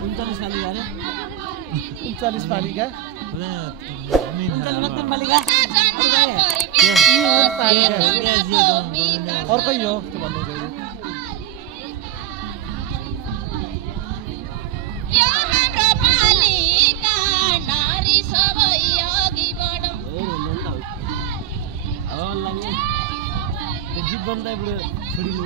39 पालिका अरे 39 पालिका 39 मात्र पालिका अर्कै हो त्यो भन्नु चाहिँ गीत बन्दै बुढो छोडिनु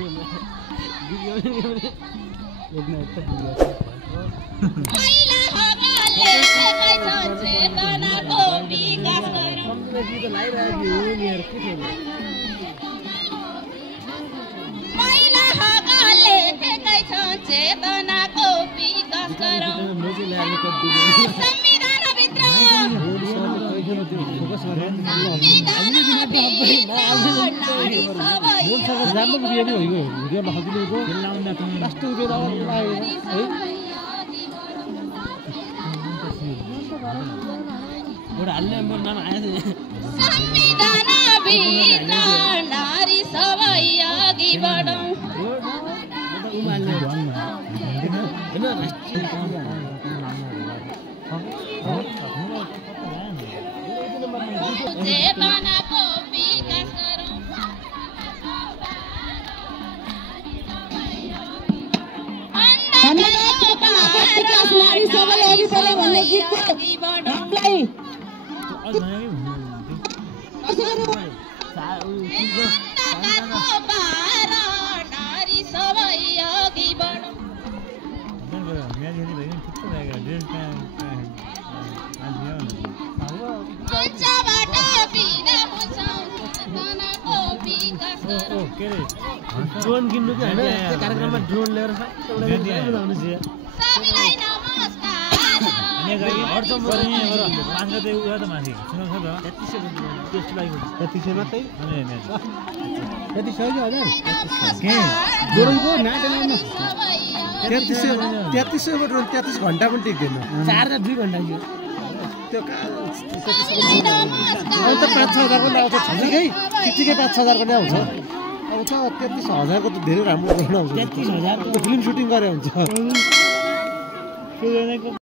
ड्रोन किन्नु कि हैन त्यो कार्यक्रममा ड्रोन लिएर $33 घण्टा पनि टिक्दैन 4 र 2 घण्टा थियो त्यो अब त 5-6 हजार पनि आउँछ ठिकै 5-6 हजार पनि आउँछ अब त 33,000 को त धेरै राम्रो गर्न आउँछ 33,000 को फिल्म सुटिङ गरे हुन्छ